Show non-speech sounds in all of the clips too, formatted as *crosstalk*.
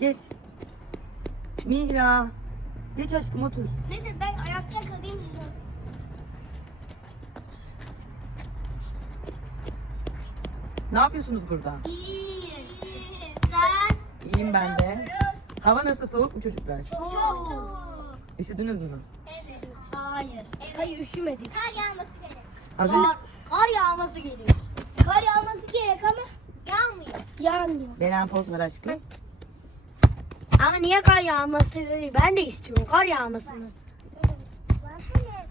Geç. Mihra. Geç aşkım otur. Neyse ben ayakta kalayım. Ne yapıyorsunuz burada? İyiyim. Sen? İyiyim. iyiyim ben de. Hava nasıl? Soğuk mu çocuklar? Çok soğuk. Üşüdünüz mü? Evet. Hayır. Evet. Hayır üşümedik. Kar yağması gerek. Kar, kar yağması geliyor. Kar yağması gerek ama yağmıyor. Yağmıyor. Beren pozlar aşkım. Ama niye kar yağması? Ben de istiyorum kar yağmasını.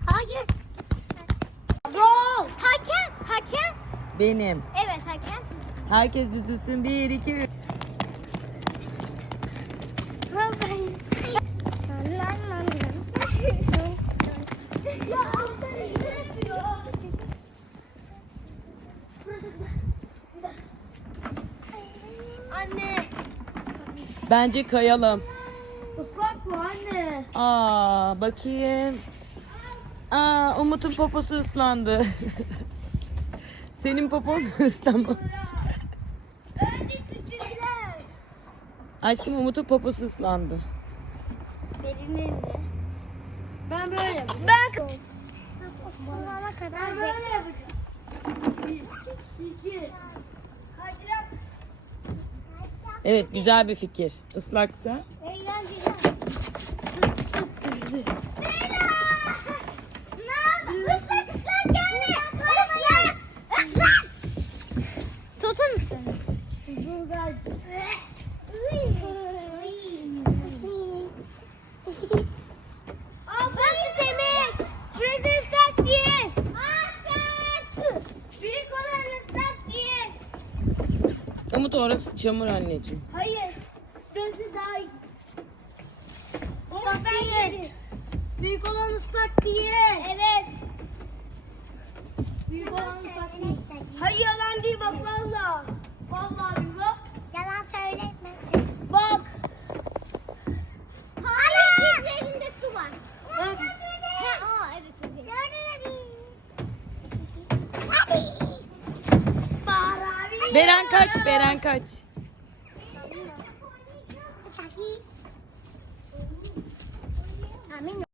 Hayır. Hakem. Hakem. Benim. Herkes düzülsün. Bir, iki, üç. *laughs* anne. *laughs* Bence kayalım. Islak mı anne? Aa, bakayım. Aa, Umut'un poposu ıslandı. *laughs* Senin popon mu ıslanmış? *laughs* Fikirciler. Aşkım Umut'un poposu ıslandı. Benim mi? Ben böyle yapacağım. Ben... Ben, kadar ben böyle yapacağım. Bir, iki, iki. Evet güzel bir fikir. Islaksa. Eğlenceli. tut orası çamur anneciğim. Hayır. Gözü daha iyi. O, Bak, ben değil. yerim. Büyük olan ıslak değil. Evet. Büyük olan ıslak değil. Hayır yalan değil bu. Վերանկաչ, վերանկաչ։ Ամենը